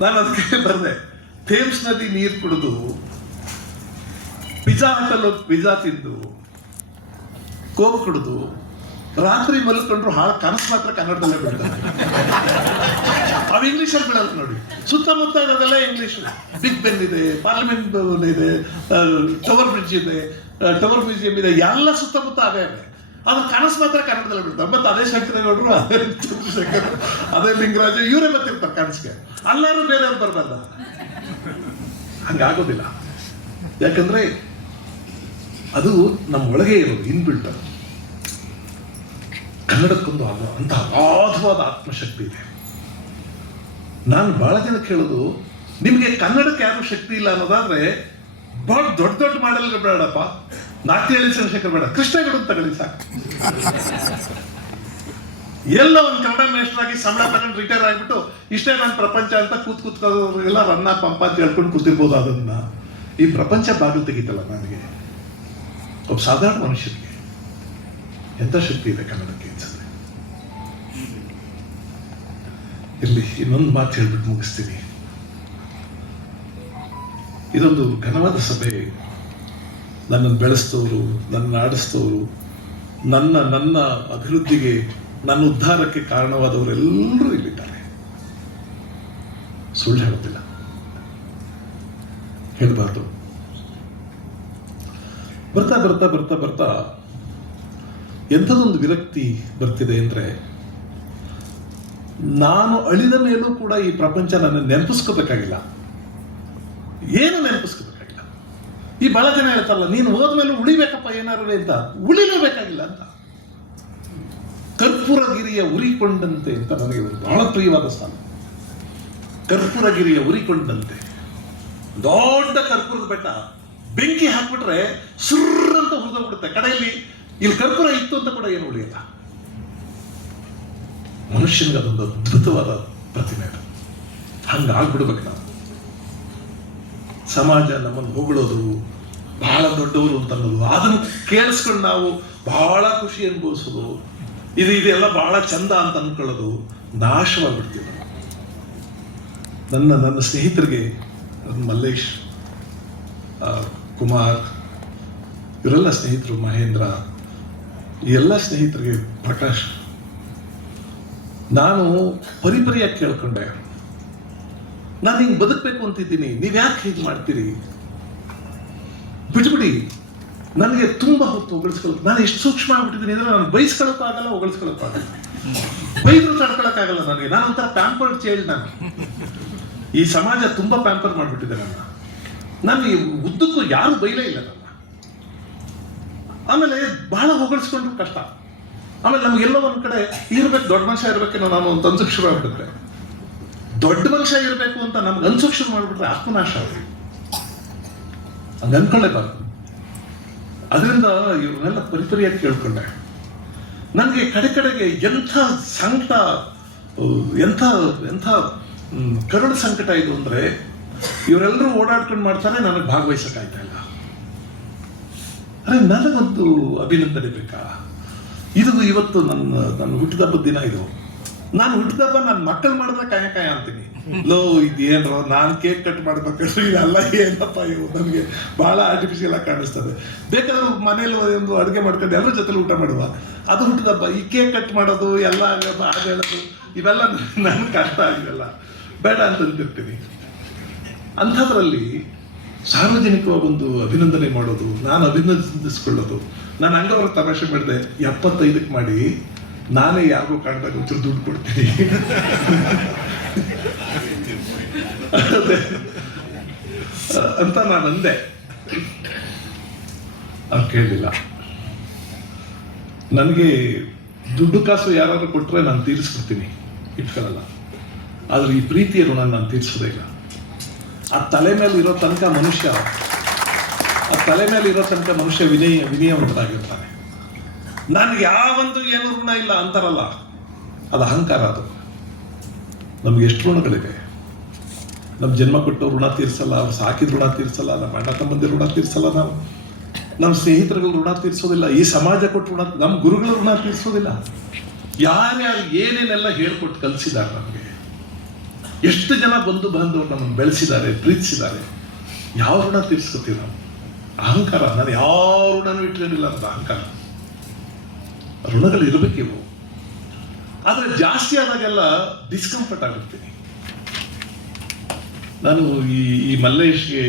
ನಾನು ಅದಕ್ಕೆ ಬರ್ದೆ ಥೇಮ್ಸ್ ನದಿ ನೀರು ಕುಡಿದು, ಪಿಜ್ಜಾ ಹೋಟೆಲ್ ಪಿಜ್ಜಾ ತಿಂದು ಕೋಕ್ ಕುಡಿದು, ರಾತ್ರಿ ಮಲ್ಕೊಂಡ್ರು ಹಾಳು ಕನಸು ಮಾತ್ರ ಕನ್ನಡದಲ್ಲೇ ಬಿಡ್ತಾರೆ. ಅವು ಇಂಗ್ಲೀಷಲ್ಲಿ ಬಿಡಲ್ಲ ನೋಡಿ. ಸುತ್ತಮುತ್ತ ಇರೋದೆಲ್ಲ ಇಂಗ್ಲೀಷ್ ಬಿಗ್ ಬೆನ್ ಇದೆ ಪಾರ್ಲಿಮೆಂಟ್ ಇದೆ ಟವರ್ ಬ್ರಿಡ್ಜ್ ಇದೆ ಟವರ್ ಮ್ಯೂಸಿಯಂ ಇದೆ, ಎಲ್ಲ ಸುತ್ತಮುತ್ತ ಅದೇ ಅವೇ ಅದ್ರ ಕನಸು ಮಾತ್ರ ಕನ್ನಡದಲ್ಲಿ ಬಿಡ್ತಾರೆ ಮತ್ತೆ ಅದೇ ಶಂಕರಗೌಡರು, ಅದೇ ಚಂದ್ರಶೇಖರ್, ಅದೇ ಲಿಂಗರಾಜು ಇವರೇ ಬರ್ತಿರ್ತಾರೆ ಕನಸಿಗೆ. ಎಲ್ಲರೂ ಬೇರೆಯವ್ರು ಬರಬಾರ್ದ? ಹಂಗಾಗೋದಿಲ್ಲ. ಯಾಕಂದ್ರೆ ಅದು ನಮ್ಮ ಒಳಗೆ ಇರೋದು, ಇನ್ಬಿಲ್ಟ್ ಅದು. ಕನ್ನಡಕ್ಕೊಂದು ಅದು ಅಂತ ಅಗಾಧವಾದ ಆತ್ಮಶಕ್ತಿ ಇದೆ. ನಾನು ಬಹಳ ಜನ ಕೇಳೋದು, ನಿಮಗೆ ಕನ್ನಡಕ್ಕೆ ಯಾರು ಶಕ್ತಿ ಇಲ್ಲ ಅನ್ನೋದಾದ್ರೆ, ಬಹಳ ದೊಡ್ಡ ದೊಡ್ಡ ಮಾಡಲ್ಲ ಬೇಡಪ್ಪ. ಹೇಳಿ ಚಂದ್ರಶೇಖರ್ ಬೇಡ. ಕೃಷ್ಣ ಕೃಷ್ಣಗೌಡ ತಗೊಳ್ಳಿ ಸಾಕು. ಎಲ್ಲ ಒಂದು ಕನ್ನಡ ಮೇಸ್ಟರ್ ಆಗಿ ಸಂಬಳ ತಗೊಂಡು ರಿಟೈರ್ ಆಗಿಬಿಟ್ಟು ಇಷ್ಟೇ ನನ್ನ ಪ್ರಪಂಚ ಅಂತ ಕೂತ್ ಕೂತ್ಕೊಳ್ಳೋರಿಗೆಲ್ಲ ರನ್ನ ಪಂಪ ಅಂತ ಹೇಳ್ಕೊಂಡು ಕೂತಿರ್ಬೋದು ಅದನ್ನ. ಈ ಪ್ರಪಂಚ ಬಾಗಿಲು ತೆಗಿತಲ್ಲ ನನಗೆ. ಒಬ್ಬ ಸಾಧಾರಣ ಮನುಷ್ಯನಿಗೆ ಎಂಥ ಶಕ್ತಿ ಇದೆ ಕನ್ನಡಕ್ಕೆ ಅನ್ಸುತ್ತೆ? ಇಲ್ಲಿ ಇನ್ನೊಂದು ಮಾತು ಹೇಳ್ಬಿಟ್ಟು ಮುಗಿಸ್ತೀನಿ. ಇದೊಂದು ಘನವಾದ ಸಭೆ. ನನ್ನನ್ನು ಬೆಳೆಸ್ತವರು ನನ್ನ ಆಡಿಸ್ತವರು, ನನ್ನ ನನ್ನ ಅಭಿವೃದ್ಧಿಗೆ, ನನ್ನ ಉದ್ಧಾರಕ್ಕೆ ಕಾರಣವಾದವರೆಲ್ಲರೂ ಇಲ್ಲಿದ್ದಾರೆ. ಸುಳ್ಳು ಹೇಳುತ್ತಿಲ್ಲ. ಹೇಳಬಾರ್ದು. ಬರ್ತಾ ಬರ್ತಾ ಬರ್ತಾ ಬರ್ತಾ ಎಂಥದೊಂದು ವಿರಕ್ತಿ ಬರ್ತಿದೆ ಅಂದ್ರೆ ನಾನು ಅಳಿದ ಮೇಲೂ ಕೂಡ ಈ ಪ್ರಪಂಚ ನನ್ನ ನೆನಪಿಸ್ಕೋಬೇಕಾಗಿಲ್ಲ ಏನು ನೆನಪಿಸ್ಕೋಬೇಕಾಗಿಲ್ಲ ಈ ಬಹಳ ಜನ ಹೇಳ್ತಾರಲ್ಲ, ನೀನು ಹೋದ್ಮೇಲೆ ಉಳಿಬೇಕಪ್ಪ ಏನಾರು ಅಂತ. ಉಳಿಲೇಬೇಕಾಗಿಲ್ಲ ಅಂತ. ಕರ್ಪೂರಗಿರಿಯ ಉರಿಕೊಂಡಂತೆ ಅಂತ ನನಗೆ ಬಹಳ ಪ್ರಿಯವಾದ ಸ್ಥಾನ. ಕರ್ಪೂರಗಿರಿಯ ಉರಿಕೊಂಡಂತೆ. ದೊಡ್ಡ ಕರ್ಪೂರದ ಬೆಟ್ಟ. ಬೆಂಕಿ ಹಾಕ್ಬಿಟ್ರೆ ಸುರ್ರ ಅಂತ ಹುರಿದೋಗ್ಬಿಡುತ್ತೆ ಕಡೆಯಲ್ಲಿ ಇಲ್ಲಿ ಕರ್ಪೂರ ಇತ್ತು ಅಂತ ಕೂಡ ಏನು ಉಳಿಯಲ್ಲ. ಮನುಷ್ಯನಿಗೆ ಅದೊಂದು ಅದ್ಭುತವಾದ ಪ್ರತಿಮೆ ಅದು. ಹಂಗೆ ಆಗ್ಬಿಡ್ಬೇಕು ನಾವು. ಸಮಾಜ ನಮ್ಮನ್ನು ಹೊಗಳೋದು, ಬಹಳ ದೊಡ್ಡವರು ಅಂತ ಅನ್ನೋದು. ಅದನ್ನು ಕೇಳಿಸ್ಕೊಂಡು ನಾವು ಬಹಳ ಖುಷಿ ಅನುಭವಿಸೋದು. ಇದು ಇದೆಲ್ಲ ಬಹಳ ಚಂದ ಅಂತ ಅನ್ಕೊಳ್ಳೋದು ನಾಶವಾಗಿಬಿಡ್ತೀವಿ. ನನ್ನ ನನ್ನ ಸ್ನೇಹಿತರಿಗೆ ಮಲ್ಲೇಶ್ ಕುಮಾರ್, ಇವರೆಲ್ಲ ಸ್ನೇಹಿತರು, ಮಹೇಂದ್ರ, ಎಲ್ಲ ಸ್ನೇಹಿತರಿಗೆ ಪ್ರಕಾಶ್. ನಾನು ಪರಿಪರಿಯಾಗಿ ಕೇಳ್ಕೊಂಡೆ. ನಾನು ಹಿಂಗೆ ಬದುಕಬೇಕು ಅಂತಿದ್ದೀನಿ. ನೀವು ಯಾಕೆ ಹೀಗೆ ಮಾಡ್ತೀರಿ? ಬಿಟ್ಬಿಡಿ. ನನಗೆ ತುಂಬ ಹೊತ್ತು ಹೊಗಳಿಸ್ಕೊಳ್ಳೋಕೆ ನಾನು ಎಷ್ಟು ಸೂಕ್ಷ್ಮ ಆಗ್ಬಿಟ್ಟಿದ್ದೀನಿ ಅಂದ್ರೆ ನಾನು ಬೈಸ್ಕೊಳ್ಳೋಕ್ಕಾಗಲ್ಲ ಹೊಗಳಿಸ್ಕೊಳ್ಳೋಕ್ಕಾಗಲ್ಲ ಬೈದ್ರು ತಡ್ಕೊಳಕ್ಕಾಗಲ್ಲ ನನಗೆ. ನಾನು ಒಂಥರ ಪ್ಯಾಂಪರ್ ಚೈಲ್ಡ್ ನಾನು. ಈ ಸಮಾಜ ತುಂಬ ಪ್ಯಾಂಪರ್ ಮಾಡಿಬಿಟ್ಟಿದೆ ನನ್ನ. ನಾನು ಈ ಉದ್ದಕ್ಕೂ ಯಾರು ಬೈಲೇ ಇಲ್ಲ ನನ್ನ. ಆಮೇಲೆ ಬಹಳ ಹೊಗಳಿಸ್ಕೊಂಡ್ರು ಕಷ್ಟ. ಆಮೇಲೆ ನಮ್ಗೆಲ್ಲೋ ಒಂದು ಕಡೆ ಇರ್ಬೇಕು, ದೊಡ್ಡ ಮನುಷ್ಯ ಇರ್ಬೇಕೇನೋ ನಾನು ಒಂದು ತಂದು ಶುರು ಆಗ್ಬಿಟ್ಟಿದ್ರೆ ದೊಡ್ಡ ಮನುಷ್ಯ ಇರಬೇಕು ಅಂತ ನಮ್ಗೆ ಅನ್ಸೋಕ್ ಶುರು ಮಾಡಿಬಿಟ್ರೆ ಆತ್ಮನಾಶ ಹಂಗ ಅನ್ಕೊಳ್ಳೇಬಾರ್ದು ಅದರಿಂದ ಇವ್ರನ್ನೆಲ್ಲ ಪರಿಪರಿಯಾಗಿ ಕೇಳ್ಕೊಂಡೆ. ನನಗೆ ಕಡೆ ಕಡೆಗೆ ಎಂಥ ಸಂಕಟ ಎಂಥ ಎಂಥ ಕರುಣ ಸಂಕಟ ಇದು ಅಂದರೆ ಇವರೆಲ್ಲರೂ ಓಡಾಡ್ಕೊಂಡು ಮಾಡ್ತಾರೆ, ನನಗೆ ಭಾಗವಹಿಸಕ್ಕಾಯ್ತಾ ಇಲ್ಲ. ಅರೆ, ನನಗೊಂದು ಅಭಿನಂದನೆ ಬೇಕಾ? ಇದು ಇವತ್ತು ನನ್ನ ನನ್ನ ಹುಟ್ಟಿದಬ್ಬದ ದಿನ ಇದು. ನಾನು ಹುಟ್ಟಿದಪ್ಪ ನನ್ನ ಮಕ್ಕಳು ಮಾಡಿದ್ರೆ ಕಾಯ ಕಾಯ ಅಂತೀನಿ. ಲೋ, ಇದೇನ್ರೋ, ನಾನು ಕೇಕ್ ಕಟ್ ಮಾಡ್ಬೇಕಾದ್ರೆ ಇದೆಲ್ಲ ಏನಪ್ಪ ಇವು? ನನಗೆ ಬಹಳ ಆರ್ಟಿಫಿಷಿಯಲ್ ಆಗಿ ಕಾಣಿಸ್ತದೆ. ಬೇಕಾದ್ರೆ ಮನೇಲಿ ಒಂದು ಅಡುಗೆ ಮಾಡ್ಕೊಂಡು ಎಲ್ಲರ ಜೊತೆಲಿ ಊಟ ಮಾಡುವ. ಅದು ಹುಟ್ಟಿದಪ್ಪ. ಈ ಕೇಕ್ ಕಟ್ ಮಾಡೋದು, ಎಲ್ಲ ಆಗೋದು ಅದು ಹೇಳೋದು, ಇವೆಲ್ಲ ನನಗೆ ಕಷ್ಟ ಆಗಿದೆಲ್ಲ ಬೇಡ ಅಂತ ಅಂತಿರ್ತೀನಿ. ಅಂಥದ್ರಲ್ಲಿ ಸಾರ್ವಜನಿಕವಾಗಿ ಒಂದು ಅಭಿನಂದನೆ ಮಾಡೋದು, ನಾನು ಅಭಿನಂದಿಸ್ಕೊಳ್ಳೋದು. ನಾನು ಹಂಗವ್ರ ತಮಾಷೆ ಮಾಡಿದೆ, ಎಪ್ಪತ್ತೈದಕ್ಕೆ ಮಾಡಿ ನಾನೇ ಯಾರಿಗೂ ಕಾಣ್ದಾಗ ಒಂಚೂರು ದುಡ್ಡು ಕೊಡ್ತೀನಿ. ಅಂತ ನಾನು ಅಂದೆ ಅವ್ರು ಕೇಳಲಿಲ್ಲ ನನಗೆ ದುಡ್ಡು ಕಾಸು ಯಾರಾದ್ರೂ ಕೊಟ್ಟರೆ ನಾನು ತೀರಿಸ್ಕೊಡ್ತೀನಿ ಇಟ್ಕೊಳ್ಳಲ್ಲ. ಆದ್ರೆ ಈ ಪ್ರೀತಿಯ ಋಣ ನಾನು ತೀರಿಸೋದೇ ಆ ತಲೆ ಮೇಲೆ ಇರೋ ತನಕ ಮನುಷ್ಯ, ಆ ತಲೆ ಮೇಲೆ ಇರೋ ತನಕ ಮನುಷ್ಯ ವಿನಯ ವಿನಯವಂತರಾಗಿರ್ತಾನೆ. ನನಗೆ ಯಾವಂತೂ ಏನು ಋಣ ಇಲ್ಲ ಅಂತಾರಲ್ಲ, ಅದು ಅಹಂಕಾರ ಅದು. ನಮ್ಗೆ ಎಷ್ಟು ಋಣಗಳಿವೆ? ನಮ್ಮ ಜನ್ಮ ಕೊಟ್ಟು ಋಣ ತೀರಿಸಲ್ಲ, ಅವ್ರು ಸಾಕಿದ ಋಣ ತೀರಿಸಲ್ಲ, ನಮ್ಮ ಅಣ್ಣ ತಮ್ಮಂದಿರ ಋಣ ತೀರಿಸಲ್ಲ ನಾವು. ನಮ್ಮ ಸ್ನೇಹಿತರುಗಳು ಋಣ ತೀರಿಸೋದಿಲ್ಲ, ಈ ಸಮಾಜ ಕೊಟ್ಟು ಋಣ ನಮ್ಮ ಗುರುಗಳು ಋಣ ತೀರಿಸೋದಿಲ್ಲ. ಯಾರ್ಯಾರು ಏನೇನೆಲ್ಲ ಹೇಳ್ಕೊಟ್ಟು ಕಲಿಸಿದ್ದಾರೆ ನಮಗೆ? ಎಷ್ಟು ಜನ ಬಂಧು ಬಾಂಧವರು ನಮ್ಮನ್ನು ಬೆಳೆಸಿದ್ದಾರೆ, ಪ್ರೀತಿಸಿದ್ದಾರೆ? ಯಾವ ಋಣ ತೀರಿಸ್ಕೋತೀವಿ ನಾವು? ಅಹಂಕಾರ, ನಾನು ಯಾವ ಋಣನೂ ಇಟ್ಕೊಂಡಿಲ್ಲ ಅಂತ ಅಹಂಕಾರ. ಋಣಗಳು ಇರಬೇಕಿವು ಆದರೆ ಜಾಸ್ತಿ ಆದಾಗೆಲ್ಲ ಡಿಸ್ಕಂಫರ್ಟ್ ಆಗಿರ್ತೀನಿ ನಾನು ಈ ಈ ಮಲ್ಲೇಶ್ಗೆ,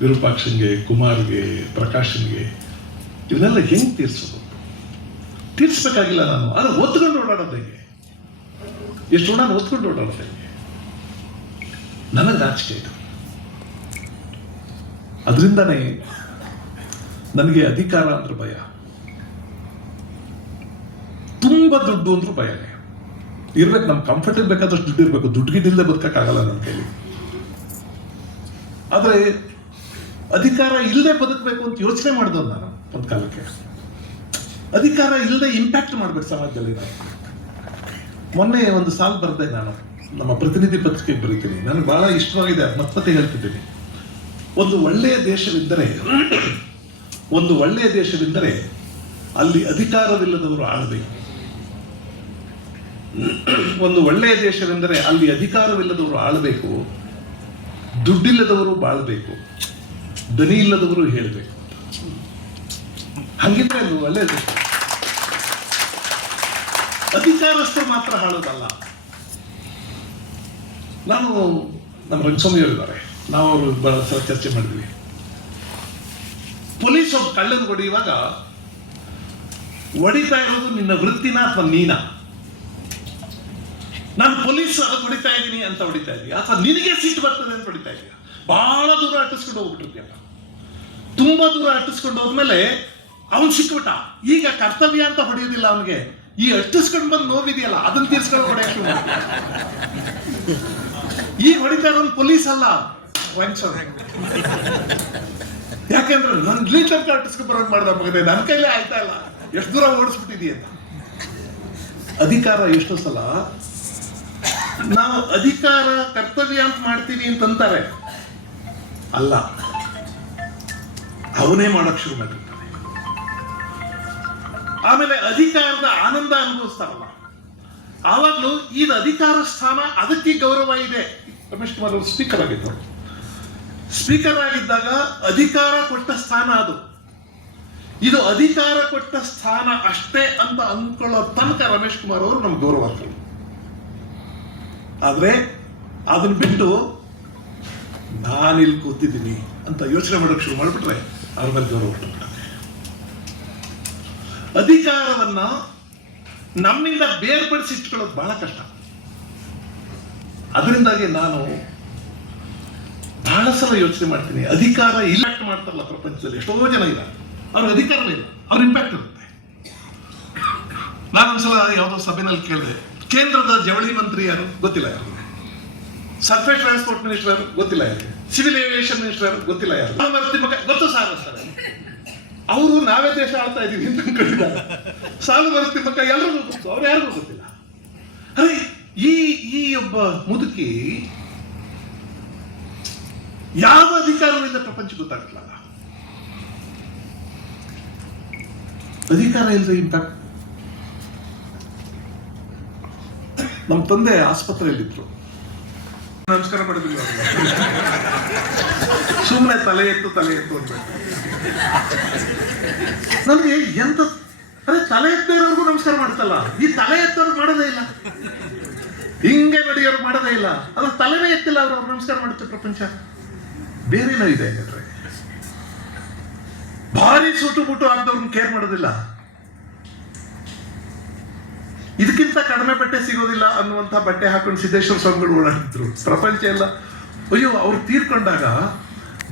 ವಿರೂಪಾಕ್ಷನ್ಗೆ, ಕುಮಾರ್ಗೆ, ಪ್ರಕಾಶನ್ಗೆ ಇವನ್ನೆಲ್ಲ ಹೆಂಗೆ ತೀರ್ಸೋದು? ತೀರ್ಸ್ಬೇಕಾಗಿಲ್ಲ ನಾನು. ಆದರೆ ಒತ್ಕೊಂಡು ಓಡಾಡೋದು ಹೇಗೆ? ಎಷ್ಟು ನಾನು ಒತ್ಕೊಂಡು ಓಡಾಡೋದು ಹೇಗೆ? ನನಗೆ ನಾಚಿಕೆ ಇದು. ಅದರಿಂದನೇ ನನಗೆ ಅಧಿಕಾರ ಅಂದ್ರೆ ಭಯ. ತುಂಬಾ ದುಡ್ಡು ಅಂದ್ರೂ ಭಯನೇ ಇರ್ಬೇಕು ನಮ್ ಕಂಫರ್ಟ್ ಬೇಕಾದಷ್ಟು ದುಡ್ಡು ಇರಬೇಕು. ದುಡ್ಡು ಗಿಡ್ಡಿಲ್ಲದೆ ಬದುಕಕ್ಕಾಗಲ್ಲ ನನ್ನ ಕೈಲಿ. ಆದ್ರೆ ಅಧಿಕಾರ ಇಲ್ಲದೆ ಬದುಕಬೇಕು ಅಂತ ಯೋಚನೆ ಮಾಡ್ದೆ ನಾನು ಒಂದ್ ಕಾಲಕ್ಕೆ. ಅಧಿಕಾರ ಇಲ್ಲದೆ ಇಂಪ್ಯಾಕ್ಟ್ ಮಾಡ್ಬೇಕು ಸಮಾಜದಲ್ಲಿ ನಾನು. ಮೊನ್ನೆ ಒಂದು ಸಾಲ್ ಬರ್ದೆ ನಾನು. ನಮ್ಮ ಪ್ರತಿನಿಧಿ ಪತ್ರಿಕೆಗೆ ಬರೀತೀನಿ. ನನಗೆ ಬಹಳ ಇಷ್ಟವಾಗಿದೆ ಅದ್ ಮತ್ತೆ ಹೇಳ್ತಿದ್ದೀನಿ. ಒಂದು ಒಳ್ಳೆಯ ದೇಶವಿದ್ದರೆ, ಒಂದು ಒಳ್ಳೆಯ ದೇಶವಿದ್ದರೆ ಅಲ್ಲಿ ಅಧಿಕಾರವಿಲ್ಲದವರು ಆಳಬೇಕು. ಒಂದು ಒಳ್ಳೆಯ ದೇಶವೆಂದರೆ ಅಲ್ಲಿ ಅಧಿಕಾರವಿಲ್ಲದವರು ಆಳಬೇಕು, ದುಡ್ಡಿಲ್ಲದವರು ಬಾಳ್ಬೇಕು ದನಿ ಇಲ್ಲದವರು ಹೇಳಬೇಕು. ಹಂಗಿದ್ರೆ ಅದು ಒಳ್ಳೆಯ ದೇಶ ಅಧಿಕಾರಸ್ಥರು ಮಾತ್ರ ಹಾಳೋದಲ್ಲ. ನಾನು ನಮ್ಮ ರಂಗಸ್ವಾಮಿ ಹೇಳಿದ್ದಾರೆ ನಾವು ಅವರು ಬಹಳ ಸಲ ಚರ್ಚೆ ಮಾಡಿದ್ವಿ. ಪೊಲೀಸ್ ಒಬ್ಬ ಕಳ್ಳನ ಹೊಡೆಯುವಾಗ ಹೊಡಿತಾ ಇರೋದು ನಿನ್ನ ವೃತ್ತಿನ ಅಥವಾ ನೀನ ನಾನು ಪೊಲೀಸ್ ಅದಕ್ಕೆ ಹೊಡಿತಾ ಇದ್ದೀನಿ ಅಂತ ಹೊಡಿತಾ ಇದ್ದೀವಿ ಅಥವಾ ನಿನಗೆ ಸಿಟ್ಟು ಬರ್ತದೆ ಅಂತ ಹೊಡಿತಾ ಇದೀಯ ಬಹಳ ದೂರ ಅಟ್ಟಿಸ್ಕೊಂಡು ಹೋಗ್ಬಿಟ್ಟಿರ್ತೀಯಪ್ಪ ತುಂಬಾ ದೂರ ಅಟ್ಟಿಸ್ಕೊಂಡು ಹೋದ್ಮೇಲೆ ಅವನು ಸಿಕ್ಬಿಟ್ಟ. ಈಗ ಕರ್ತವ್ಯ ಅಂತ ಹೊಡೆಯೋದಿಲ್ಲ ಅವನಿಗೆ. ಈ ಅಟ್ಟಿಸ್ಕೊಂಡು ಬಂದು ನೋವಿದೆಯಲ್ಲ, ಅದನ್ನ ತೀರ್ಸ್ಕೊಂಡು ಹೊಡೆಯಕ್ಕೆ ಈ ಹೊಡಿತಾ ಇರೋನ್ ಪೊಲೀಸ್ ಅಲ್ಲ. ಯಾಕೆಂದ್ರೆ ನನ್ ಲೀಟರ್ ಅಟ್ಟಿಸ್ಕೊಂಡು ಬರೋದು ಮಾಡ್ದ ಮಗನೇ ನನ್ನ ಕೈಲೇ ಆಯ್ತಾ ಇಲ್ಲ. ಎಷ್ಟು ದೂರ ಓಡಿಸ್ಬಿಟ್ಟಿದೀಯ ಅಂತ. ಅಧಿಕಾರ ಎಷ್ಟೋ ಸಲ ನಾವು ಅಧಿಕಾರ, ಕರ್ತವ್ಯ ಅಂತ ಮಾಡ್ತೀವಿ ಅಂತಂತಾರೆ. ಅಲ್ಲ, ಅವನೇ ಮಾಡೋಕ್ ಶುರು ಮಾಡಿರ್ತಾನೆ ಆಮೇಲೆ ಅಧಿಕಾರದ ಆನಂದ ಅನುಭವಿಸ್ತಾರಲ್ಲ. ಆವಾಗಲೂ ಇದು ಅಧಿಕಾರ ಸ್ಥಾನ ಅದಕ್ಕೆ ಗೌರವ ಇದೆ. ರಮೇಶ್ ಕುಮಾರ್ ಅವರು ಸ್ಪೀಕರ್ ಆಗಿದ್ದರು. ಸ್ಪೀಕರ್ ಆಗಿದ್ದಾಗ ಅಧಿಕಾರ ಕೊಟ್ಟ ಸ್ಥಾನ ಅದು. ಇದು ಅಧಿಕಾರ ಕೊಟ್ಟ ಸ್ಥಾನ ಅಷ್ಟೇ ಅಂತ ಅಂದ್ಕೊಳ್ಳೋ ತನಕ ರಮೇಶ್ ಕುಮಾರ್ ಅವರು ನಮ್ಗೆ ಗೌರವ ಆಗ್ತಾರೆ. ಆದ್ರೆ ಅದನ್ನ ಬಿಟ್ಟು ನಾನಿಲ್ಲಿ ಕೂತಿದ್ದೀನಿ ಅಂತ ಯೋಚನೆ ಮಾಡೋಕೆ ಶುರು ಮಾಡಿಬಿಟ್ರೆ ಅವ್ರ ಮೇಲೆ ಗೌರವ ಅಧಿಕಾರವನ್ನ ನಮ್ಮಿಂದ ಬೇರ್ಪಡಿಸಿ ಇಟ್ಕೊಳ್ಳೋದು ಬಹಳ ಕಷ್ಟ. ಅದರಿಂದಾಗಿ ನಾನು ಬಹಳ ಸಲ ಯೋಚನೆ ಮಾಡ್ತೀನಿ, ಅಧಿಕಾರ ಇಂಪ್ಯಾಕ್ಟ್ ಮಾಡ್ತಾರಲ್ಲ ಪ್ರಪಂಚದಲ್ಲಿ, ಎಷ್ಟೋ ಜನ ಇಲ್ಲ ಅವ್ರ ಅಧಿಕಾರ ಇಲ್ಲ ಅವ್ರ ಇಂಪ್ಯಾಕ್ಟ್ ಇರುತ್ತೆ. ನಾನೊಂದ್ಸಲ ಯಾವುದೋ ಸಭೆನಲ್ಲಿ ಕೇಳಿದೆ ಕೇಂದ್ರದ ಜವಳಿ ಮಂತ್ರಿ ಯಾರು? ಗೊತ್ತಿಲ್ಲ ಯಾರು? ಸರ್ಫೇಸ್ ಟ್ರಾನ್ಸ್ಪೋರ್ಟ್ ಮಿನಿಸ್ಟರ್ ಯಾರು? ಗೊತ್ತಿಲ್ಲ ಯಾರು? ಸಿವಿಲ್ ಏವಿಯೇಷನ್ ಮಿನಿಸ್ಟರ್ ಯಾರು? ಗೊತ್ತಿಲ್ಲ ಯಾರು? ಗೊತ್ತು ಸಾಲ ಸರ್. ಅವರು ನಾವೇ ದೇಶ ಆಳ್ತಾ ಇದೀವಿ ಅಂತ ಅನ್ಕೊಂಡಿದ್ದಾರೆ ಸಾಲು ಮರದ ಮಕ್ಕ ಎಲ್ರಿಗೂ ಗೊತ್ತು. ಅವ್ರು ಯಾರಿಗೂ ಗೊತ್ತಿಲ್ಲ. ಅರೆ, ಈ ಈ ಒಬ್ಬ ಮುದುಕಿ ಯಾವ ಅಧಿಕಾರಗಳಿಂದ ಪ್ರಪಂಚ ಗೊತ್ತಾಗ್ತಿಲ್ಲ ಅಧಿಕಾರ ಇಲ್ಲದೆ ಇಂಪ್ಯಾಕ್ಟ್ ನಮ್ಮ ತಂದೆ ಆಸ್ಪತ್ರೆಯಲ್ಲಿದ್ರು ನಮಸ್ಕಾರ ಮಾಡಿದ್ವಿ ಸುಮ್ಮನೆ ತಲೆ ಎತ್ತು ತಲೆ ಎತ್ತು ಅಂತ ನನಗೆ ಎಂತ, ಅರೆ ತಲೆ ಎತ್ತಿರೋರ್ಗು ನಮಸ್ಕಾರ ಮಾಡ್ತಲ್ಲ ಈ ತಲೆ ಎತ್ತವ್ರು ಮಾಡೋದೇ ಇಲ್ಲ. ಹಿಂಗೆ ನಡೆಯೋರು ಮಾಡೋದೇ ಇಲ್ಲ. ಅದ್ರ ತಲೆನೇ ಎತ್ತಿಲ್ಲ ಅವ್ರು ಅವ್ರು ನಮಸ್ಕಾರ ಮಾಡುತ್ತೆ ಪ್ರಪಂಚ. ಬೇರೆನೋ ಇದೆ ಭಾರಿ ಸುಟ್ಟು ಮುಟ್ಟು ಆಗ್ದವ್ರನ್ನ ಕೇರ್ ಮಾಡೋದಿಲ್ಲ. ಇದಕ್ಕಿಂತ ಕಡಿಮೆ ಬಟ್ಟೆ ಸಿಗೋದಿಲ್ಲ ಅನ್ನುವಂಥ ಬಟ್ಟೆ ಹಾಕೊಂಡು ಸಿದ್ದೇಶ್ವರ ಸ್ವಾಮಿಗಳು ಓಡಾಡಿದ್ರು. ಪ್ರಪಂಚ ಎಲ್ಲ, ಅಯ್ಯೋ, ಅವ್ರು ತೀರ್ಕೊಂಡಾಗ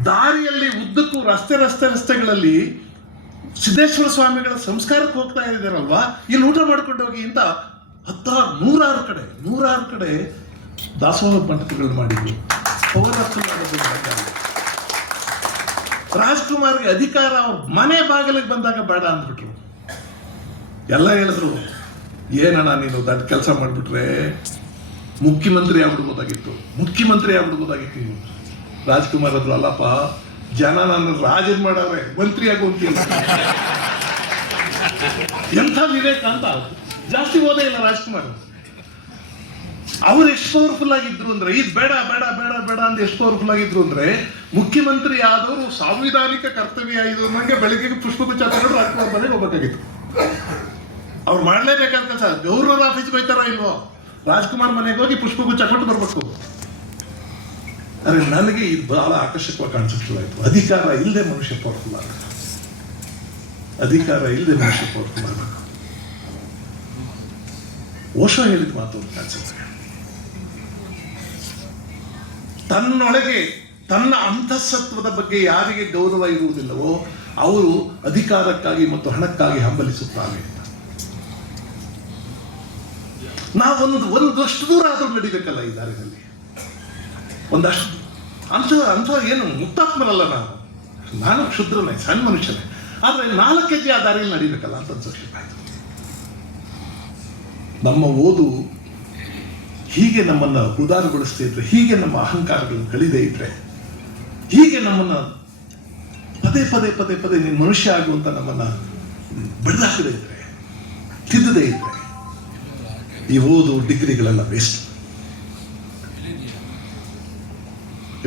ದಾರಿಯಲ್ಲಿ ಉದ್ದಕ್ಕೂ ರಸ್ತೆ ರಸ್ತೆ, ರಸ್ತೆಗಳಲ್ಲಿ ಸಿದ್ದೇಶ್ವರ ಸ್ವಾಮಿಗಳ ಸಂಸ್ಕಾರಕ್ಕೆ ಹೋಗ್ತಾ ಇದ್ದಾರಲ್ವಾ? ಇಲ್ಲಿ ಊಟ ಮಾಡ್ಕೊಂಡು ಹೋಗಿ ಅಂತ ಹತ್ತಾರು, ನೂರಾರು ಕಡೆ ನೂರಾರು ಕಡೆ ದಾಸೋಹ ಮಂಟಪಗಳನ್ನು ಮಾಡಿದ್ರು. ರಾಜ್ಕುಮಾರ್ಗೆ ಅಧಿಕಾರ ಅವ್ರ ಮನೆ ಬಾಗಿಲಿಗೆ ಬಂದಾಗ ಬೇಡ ಅಂದ್ಬಿಟ್ರು. ಎಲ್ಲ ಹೇಳಿದ್ರು ಏನಣ್ಣ ನೀನು ದೊಡ್ಡ ಕೆಲಸ ಮಾಡಿಬಿಟ್ರೆ? ಮುಖ್ಯಮಂತ್ರಿ ಆಗ್ಬಿಡ್ಬೋದಾಗಿತ್ತು ಮುಖ್ಯಮಂತ್ರಿ ಆಗ್ಬಿಡ್ಬೋದಾಗಿತ್ತು ನೀನು. ರಾಜ್ಕುಮಾರ್ ಅದ್ರು ಅಲ್ಲಪ್ಪ, ಜನ ನಾನು ರಾಜನ್ ಮಾಡಾರೆ ಮಂತ್ರಿ ಆಗುವಂತಿಲ್ಲ ಎಂಥ ವಿವೇಕ ಅಂತ. ಜಾಸ್ತಿ ಓದೇ ಇಲ್ಲ ರಾಜ್ಕುಮಾರ್. ಅವ್ರು ಎಷ್ಟು ಪವರ್ಫುಲ್ ಆಗಿದ್ರು ಅಂದ್ರೆ, ಇದು ಬೇಡ ಬೇಡ ಬೇಡ ಬೇಡ ಅಂತ ಎಷ್ಟು ಪವರ್ಫುಲ್ ಆಗಿದ್ರು ಅಂದ್ರೆ, ಮುಖ್ಯಮಂತ್ರಿ ಆದವರು ಸಾಂವಿಧಾನಿಕ ಕರ್ತವ್ಯ ಇದು ನನಗೆ ಬೆಳಿಗ್ಗೆ ಪುಷ್ಪಗುಚ್ಛ ತಗೊಂಡು ರಾಜ್ಕುಮಾರ್ ಮನೆಗೆ ಹೋಗ್ಬೇಕಾಗಿತ್ತು. ಅವ್ರು ಮಾಡ್ಲೇಬೇಕಾದ ಕೆಲಸ ಗೌರವ ಆಫೀಸ್ಗೆ ಹೋಯ್ತಾರೋ ಇಲ್ವೋ? ರಾಜ್ಕುಮಾರ್ ಮನೆಗೆ ಹೋಗಿ ಪುಷ್ಪಗುಚ್ಛ ಕೊಟ್ಟು ಬರ್ಬೇಕು. ಅರೆ ನನಗೆ ಇದು ಬಹಳ ಆಕರ್ಷಕವಾಗಿ ಕಾಣಿಸುತ್ತಿಲ್ಲ ಶುರುವಾಯ್ತು ಅಧಿಕಾರ ಇಲ್ಲದೆ ಮನುಷ್ಯ ಪೋರ್ಟ್ ಅಧಿಕಾರ ಇಲ್ಲದೆ ಮನುಷ್ಯ ಪೋರ್ಟ್ ಮಾಡಬೇಕು ಓಶೋ ಹೇಳಿದ ಮಾತು ಕಾಣಿಸುತ್ತೆ. ತನ್ನೊಳಗೆ, ತನ್ನ ಅಂತಸ್ತ್ವದ ಬಗ್ಗೆ ಯಾರಿಗೆ ಗೌರವ ಇರುವುದಿಲ್ಲವೋ, ಅವರು ಅಧಿಕಾರಕ್ಕಾಗಿ ಮತ್ತು ಹಣಕ್ಕಾಗಿ ಹಂಬಲಿಸುತ್ತಾರೆ ನಾವೊಂದು ಒಂದಷ್ಟು ದೂರ ಆದರೂ ನಡಿಬೇಕಲ್ಲ ಈ ದಾರಿನಲ್ಲಿ. ಒಂದಷ್ಟು ಅಂಥ ಅಂಥ ಏನು ಮುಕ್ತಾತ್ಮರಲ್ಲ ನಾನು ನಾನು ಕ್ಷುದ್ರನೇ, ಸಣ್ಣ ಮನುಷ್ಯನೇ. ಆದರೆ ನಾಲ್ಕು ಕೆಜಿ ಆ ದಾರಿಯಲ್ಲಿ ನಡಿಬೇಕಲ್ಲ ಅಂತ ಅನ್ಸೋಕೆ ನಮ್ಮ ಓದು ಹೀಗೆ ನಮ್ಮನ್ನ ಉದಾರಗೊಳಿಸ್ತಾ ಇದ್ರೆ, ಹೀಗೆ ನಮ್ಮ ಅಹಂಕಾರಗಳನ್ನು ಕಳಿದೇ ಇದ್ರೆ, ಹೀಗೆ ನಮ್ಮನ್ನ ಪದೇ ಪದೇ ಪದೇ ಪದೇ ನೀನು ಮನುಷ್ಯ ಆಗುವಂತ ನಮ್ಮನ್ನ ಬಡಿದಾಕದೇ ಇದ್ರೆ, ತಿದ್ದದೇ ಇದ್ರೆ ಈ ಓದು ಡಿಗ್ರಿಗಳೆಲ್ಲ ವೇಸ್ಟ್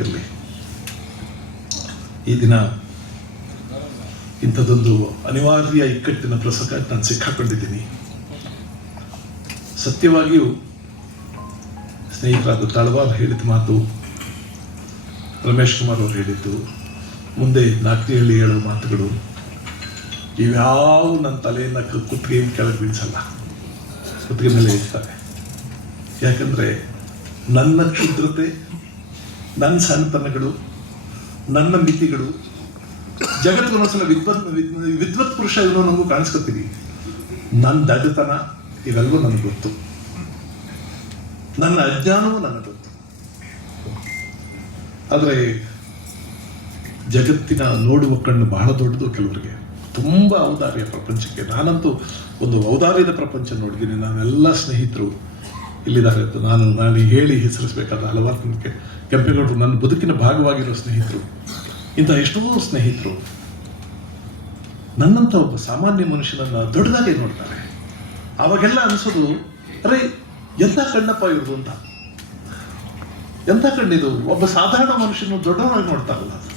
ಇರಲಿ. ಈ ದಿನ ಇಂಥದ್ದೊಂದು ಅನಿವಾರ್ಯ ಇಕ್ಕಟ್ಟಿನ ಪ್ರಸಂಗ ನಾನು ಸಿಕ್ಕಾಕೊಂಡಿದ್ದೀನಿ. ಸತ್ಯವಾಗಿಯೂ ಸ್ನೇಹಿತರಾದ ತಳವಾರ್ ಹೇಳಿದ ಮಾತು ರಮೇಶ್ ಕುಮಾರ್ ಅವರು ಹೇಳಿದ್ದು, ಮುಂದೆ ನಾಕ್ತಿಹಳ್ಳಿ ಹೇಳೋ ಮಾತುಗಳು, ಇವ್ಯಾವ ನನ್ನ ತಲೆಯನ್ನು ಕುತ್ತಿಗೆ ಕೆಳಗೆ ಬೀಳಿಸಲ್ಲ. ಕುತ್ತಿಗೆ ಮೇಲೆ ಇರ್ತಾರೆ. ಯಾಕಂದರೆ ನನ್ನ ಕ್ಷುದ್ರತೆ, ನನ್ನ ಸಣ್ಣತನಗಳು ನನ್ನ ಮಿತಿಗಳು, ಜಗತ್ತಿಗೆ ಒಂದೊಂದ್ಸಲ ವಿದ್ವತ್ ವಿದ್- ವಿದ್ವತ್ ಪುರುಷ ಇವನು ನಮಗೂ ಕಾಣಿಸ್ಕೊತೀವಿ. ನನ್ನ ದಡ್ಡತನ ಇವೆಲ್ಲವೂ ನನಗೆ ಗೊತ್ತು. ನನ್ನ ಅಜ್ಞಾನವೂ ನನಗೆ ಗೊತ್ತು. ಆದರೆ ಜಗತ್ತಿನ ನೋಡುವ ಕಣ್ಣು ಬಹಳ ದೊಡ್ಡದು ಕೆಲವರಿಗೆ. ತುಂಬ ಔದಾರ್ಯ ಪ್ರಪಂಚಕ್ಕೆ. ನಾನಂತೂ ಒಂದು ಔದಾರ್ಯದ ಪ್ರಪಂಚ ನೋಡಿದ್ದೀನಿ ನಾನೆಲ್ಲ ಸ್ನೇಹಿತರು ಇಲ್ಲಿದ್ದಾರೆ ಅಂತ ನಾನು ನಾನು ಹೇಳಿ ಹೆಸರಿಸಬೇಕಾದ ಹಲವಾರು ಜನಕ್ಕೆ. ಕೆಂಪೇಗೌಡರು ನನ್ನ ಬದುಕಿನ ಭಾಗವಾಗಿರೋ ಸ್ನೇಹಿತರು ಇಂಥ ಎಷ್ಟೋ ಸ್ನೇಹಿತರು ನನ್ನಂಥ ಒಬ್ಬ ಸಾಮಾನ್ಯ ಮನುಷ್ಯನನ್ನ ದೊಡ್ಡದಾಗಿ ನೋಡ್ತಾರೆ. ಅವಾಗೆಲ್ಲ ಅನಿಸೋದು, ಅರೆ, ಎಂಥ ಕಣ್ಣಪ್ಪ ಇವ್ರದು ಅಂತ. ಎಂಥ ಕಣ್ಣಿದು? ಒಬ್ಬ ಸಾಧಾರಣ ಮನುಷ್ಯನು ದೊಡ್ಡವನಾಗಿ ನೋಡ್ತಾರಲ್ಲ.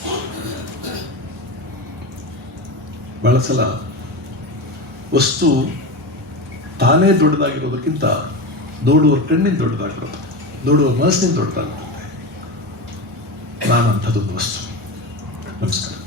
ಬಹಳ ಸಲ ವಸ್ತು ತಾನೇ ದೊಡ್ಡದಾಗಿರೋದಕ್ಕಿಂತ ನೋಡುವ ಕಣ್ಣಿನ ದೊಡ್ಡದಾಗಿರೋದು ನೋಡುವ ಮನಸ್ಸಿನ ದೊಡ್ಡದಾಗಿರುತ್ತೆ ನಾನು ಅಂಥದ್ದೊಂದು ವಸ್ತು. ನಮಸ್ಕಾರ.